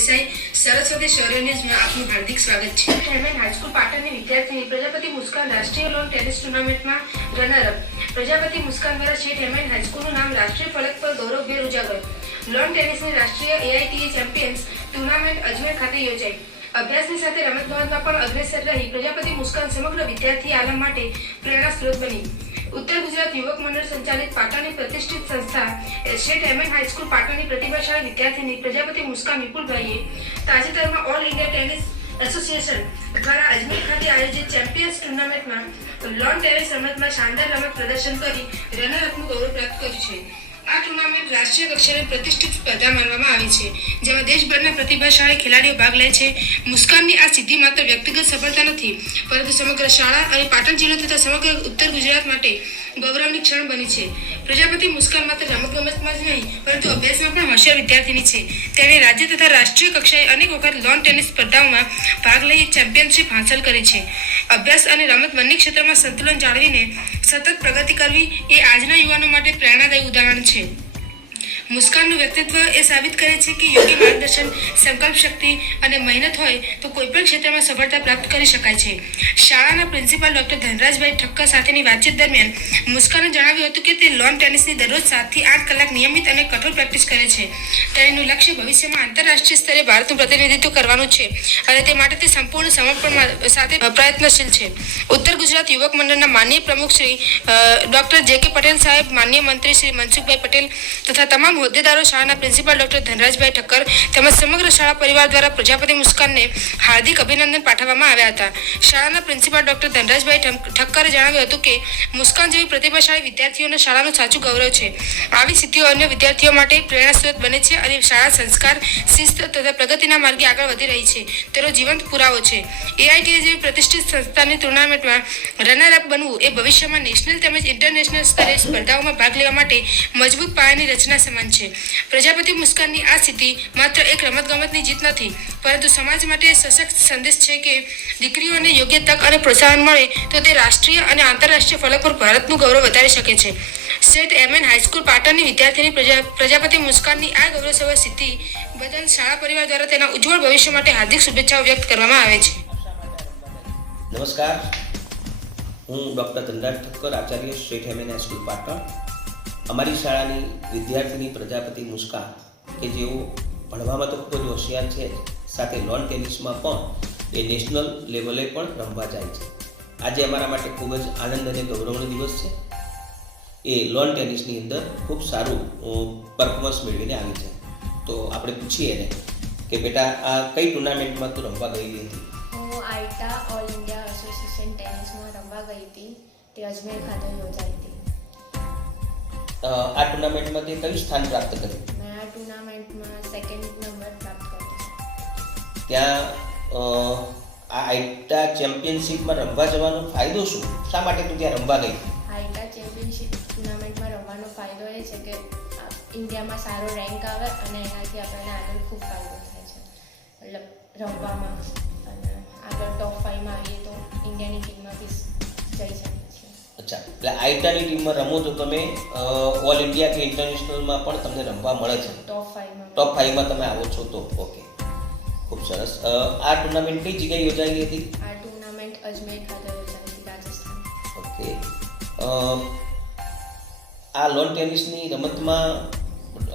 દેસાઈ સરસ્વતી શૌર્ય આપનું હાર્દિક સ્વાગત છે. હેરમેન હાઈસ્કૂલ પાટણની વિદ્યાર્થીની પ્રજાપતિ મુસ્કાન રાષ્ટ્રીય લોન ટેનિસ ટુર્નામેન્ટમાં રનરઅપ પ્રજાપતિ મુસ્કાન દ્વારા શેઠ હેરમેન હાઈસ્કૂલનું નામ રાષ્ટ્રીય ફલક પર ગૌરવભેર ઉજાગર. લોન ટેનિસની રાષ્ટ્રીય એઆઈટીએ ચેમ્પિયન્સ ટુર્નામેન્ટ અજમેર ખાતે યોજાઈ. અભ્યાસની સાથે રમતગમતમાં પણ અગ્રેસર રહી પ્રજાપતિ મુસ્કાન સમગ્ર વિદ્યાર્થી આલમ માટે પ્રેરણા સ્ત્રોત બની. ઉત્તર ગુજરાત યુવક મંડળ સંચાલિત પાટણની પ્રતિષ્ઠિત સંસ્થા સ્ટેટ એમ એન હાઈસ્કૂલ પાટણની પ્રતિભાશાળી વિદ્યાર્થીની પ્રજાપતિ મુસ્કાન વિપુલભાઈએ તાજેતરમાં ઓલ ઇન્ડિયા ટેનિસ એસોસિએશન દ્વારા અજમેર ખાતે આયોજિત ચેમ્પિયન્સ ટુર્નામેન્ટમાં લોન ટેનિસ રમતમાં શાનદાર રમત પ્રદર્શન કરી રનરઅપનું ગૌરવ પ્રાપ્ત કર્યું છે. આ ટુર્નામેન્ટ રાષ્ટ્રીય કક્ષાની પ્રતિષ્ઠિત સ્પર્ધા માનવામાં આવી છે, જેમાં દેશભરના પ્રતિભાશાળી ખેલાડીઓ ભાગ લે છે. મુસ્કાનની આ સિદ્ધિ માત્ર વ્યક્તિગત સફળતા નથી, પરંતુ સમગ્ર શાળા અને પાટણ જિલ્લો તથા સમગ્ર ઉત્તર ગુજરાત માટે ગૌરવની ક્ષણ બની છે. પ્રજાપતિ મુસ્કાન માત્ર રમતગમતમાં જ નહીં, પરંતુ અભ્યાસમાં પણ હોશિયાર વિદ્યાર્થીની છે. તેણે રાજ્ય તથા રાષ્ટ્રીય કક્ષાએ અનેક વખત લોન ટેનિસ સ્પર્ધાઓમાં ભાગ લઈ ચેમ્પિયનશિપ હાંસલ કરી છે. અભ્યાસ અને રમત બંને ક્ષેત્રમાં સંતુલન જાળવીને સતત પ્રગતિ કરવી એ આજના યુવાનો માટે પ્રેરણાદાયી ઉદાહરણ છે. મુસ્કાનનું વ્યક્તિત્વ એ સાબિત કરે છે કે યોગ્ય માર્ગદર્શન, સંકલ્પ શક્તિ અને મહેનત હોય તો કોઈપણ ક્ષેત્રમાં સફળતા પ્રાપ્ત કરી શકાય છે. શાળાના પ્રિન્સિપાલ ડોક્ટર ધનરાજભાઈ ઠક્કર સાથેની વાતચીત દરમિયાન મુસ્કાને જણાવ્યું હતું કે તે લોન ટેનિસની દરરોજ સાતથી આઠ કલાક નિયમિત અને કઠોર પ્રેક્ટિસ કરે છે. તેનું લક્ષ્ય ભવિષ્યમાં આંતરરાષ્ટ્રીય સ્તરે ભારતનું પ્રતિનિધિત્વ કરવાનું છે અને તે માટે તે સંપૂર્ણ સમર્પણ સાથે પ્રયત્નશીલ છે. ઉત્તર ગુજરાત યુવક મંડળના માનનીય પ્રમુખ શ્રી ડોક્ટર જે કે પટેલ સાહેબ, માનનીય મંત્રી શ્રી મનસુખભાઈ પટેલ તથા તમામ હોદ્દેદારો શાળાના પ્રિન્સિપાલ ડોક્ટર ધનરાજભાઈ ઠક્કર તેમજ સમગ્ર શાળા પરિવાર દ્વારા પ્રજાપતિ મુસ્કાનને હાર્દિક અભિનંદન પાઠવવામાં આવ્યા હતા. શાળાના પ્રિન્સિપાલ ડોક્ટર ધનરાજભાઈ ઠક- ઠક્કરે જણાવ્યું હતું કે, મુસ્કાન જેવી પ્રતિભાશાળી વિદ્યાર્થીઓને શાળાનું સાચું ગૌરવ છે. આવી સિદ્ધિઓ અન્ય વિદ્યાર્થીઓ માટે પ્રેરણા સ્ત્રોત બને છે અને શાળા સંસ્કાર, શિસ્ત તથા પ્રગતિના માર્ગે આગળ વધી રહી છે. તેનો જીવંત પુરાવો છે. એઆઈટી જેવી પ્રતિષ્ઠિત સંસ્થાની ટુર્નામેન્ટમાં રનર અપ બનવું એ ભવિષ્યમાં નેશનલ તેમજ ઇન્ટરનેશનલ સ્તરે સ્પર્ધાઓમાં ભાગ લેવા માટે મજબૂત પાયાની રચના સમાન છે. પ્રજાપતિ મુસ્કાનની આ સ્થિતિ માત્ર એક રમતગમતની જીત નથી, પરંતુ સમાજ માટે સશક્ત સંદેશ છે કે દીકરીઓને યોગ્ય તક અને પ્રોત્સાહન મળે તો તે રાષ્ટ્રીય અને આંતરરાષ્ટ્રીય ફલક પર ભારતનું ગૌરવ વધારી શકે છે. સેટ એમએન હાઈસ્કૂલ પાટણની વિદ્યાર્થીની પ્રજા પ્રજાપતિ મુસ્કાનની આ ગૌરવસભા સ્થિતિ બદલ શાળા પરિવાર દ્વારા તેના ઉજ્જવળ ભવિષ્ય માટે હાર્દિક શુભેચ્છાઓ વ્યક્ત કરવામાં આવે છે. નમસ્કાર. હું doctor Dhanraj Thakkar, Acharya state Hemen high school Patan. અમારી શાળાની વિદ્યાર્થીની પ્રજાપતિ મુસ્કા કે જેઓ ભણવામાં તો ખૂબ જ હોશિયાર છે, સાથે લોન ટેનિસમાં પણ એ નેશનલ લેવલે પણ રમવા જાય છે. આજે અમારા માટે ખૂબ જ આનંદ અને ગૌરવનો દિવસ છે. એ લોન ટેનિસની અંદર ખૂબ સારું પરફોર્મન્સ મેળવીને આવી છે. તો આપણે પૂછીએ એને કે બેટા, આ કઈ ટુર્નામેન્ટમાં તું રમવા ગયેલી હતી? હું આઈટા ઓલ ઇન્ડિયા એસોસિએશન ટેનિસમાં રમવા ગઈ હતી. તે અજમેર ખાતે યોજાઈ હતી. આ ટુર્નામેન્ટમાં તે કયું સ્થાન પ્રાપ્ત કર્યું? મેં આ ટુર્નામેન્ટમાં સેકન્ડ નંબર પ્રાપ્ત કર્યો. ત્યાં આ આઈટા ચેમ્પિયનશિપમાં રમવા જવાનો ફાયદો શું? શા માટે તું ત્યાં રમવા ગઈ? આઈટા ચેમ્પિયનશિપ ટુર્નામેન્ટમાં રમવાનો ફાયદો એ છે કે ઇન્ડિયામાં સારો રેન્ક આવે અને એનાથી આપણને આગળ ખૂબ ફાયદો થાય છે. મતલબ રમવામાં અને આગળ ટોપ ફાઈવમાં આવીએ તો ઇન્ડિયાની ટીમમાંથી જઈ શકીએ. છીએ અચ્છા. એટલે આઈટાની ટીમમાં રમો તો તમે ઓલ ઇન્ડિયા કે ઇન્ટરનેશનલમાં પણ તમને રમવા મળે છે. ટોપ ફાઈવમાં ટોપ ફાઈવમાં તમે આવો છો તો ઓકે ખૂબ સરસ. આ ટુર્નામેન્ટ કઈ જગ્યાએ યોજાયેલી હતી? આ ટુર્નામેન્ટ અજમેર ખાતે યોજાઈ હતી રાજસ્થાન. ઓકે આ લોન ટેનિસની રમતમાં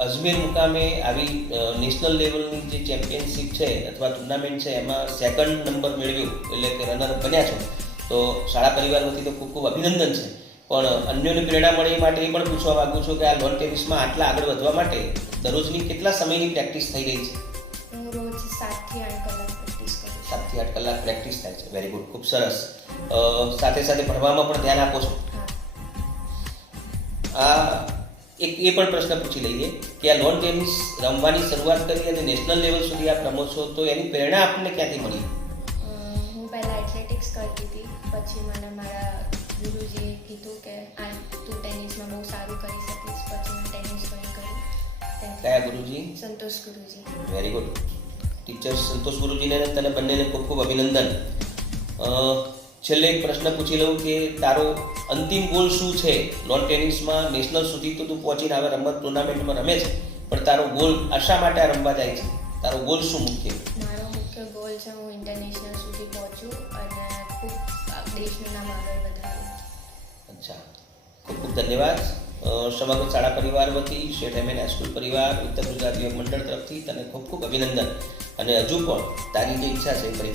અજમેર મુકામે આવી નેશનલ લેવલની જે ચેમ્પિયનશિપ છે અથવા ટુર્નામેન્ટ છે એમાં સેકન્ડ નંબર મેળવ્યો એટલે કે રનર બન્યા છો. તો શાળા પરિવાર વતી તો ખૂબ ખૂબ અભિનંદન છે. પણ અન્યોને પ્રેરણા મળે એ માટે એ પણ પૂછવા માંગુ છું કે આ લોન ટેનિસમાં આટલા આગળ વધવા માટે દરરોજની કેટલા સમયની પ્રેક્ટિસ થઈ રહી છે? હું રોજ સાતથી આઠ કલાક પ્રેક્ટિસ કરું સાતથી આઠ કલાક પ્રેક્ટિસ થાય છે. વેરી ગુડ ખૂબ સરસ. સાથે સાથે ભણવામાં પણ ધ્યાન આપો છો? આ એક એ પણ પ્રશ્ન પૂછી લઈએ કે આ લોન ટેનિસ રમવાની શરૂઆત કરી અને નેશનલ લેવલ સુધી આપ રમો છો તો એની પ્રેરણા આપણને ક્યાંથી મળી? પહેલાં એથ્લેટિક્સ કરતી હતી. પછી મને મારા ગુરુજીએ કીધું કે આ તું ટેનિસમાં બહુ સારું કરી શકીશ. પછી મેં ટેનિસ જોઈન કર્યું કયા ગુરુજી? Santosh Guruji. Very good teacher Santosh ગુરુજીને તને બંનેને ખૂબ ખૂબ અભિનંદન. અ, છેલ્લે એક પ્રશ્ન પૂછી લઉં કે તારો અંતિમ ગોલ શું છે? લોન ટેનિસમાં નેશનલ સુધી તો તું પહોંચીને આવે રમત ટુર્નામેન્ટમાં રમે છે. પણ તારો ગોલ આશા માટે આ રમવા જાય છે. તારો ગોલ શું મુખ્ય? મારો મુખ્ય ગોલ છે, હું ઇન્ટરનેશનલ સુધી પહોંચું અને ખૂબ દેશનું નામ આગળ વધારું. અચ્છા. ખૂબ ખૂબ ધન્યવાદ. સમગ્ર શાળા પરિવાર વતી, શેઠ એમ હાઈસ્કૂલ પરિવાર, ઉત્તર ગુજરાત યુવક મંડળ તરફથી તને ખૂબ ખૂબ અભિનંદન. અને હજુ પણ તારી જે ઈચ્છા છે એ કરી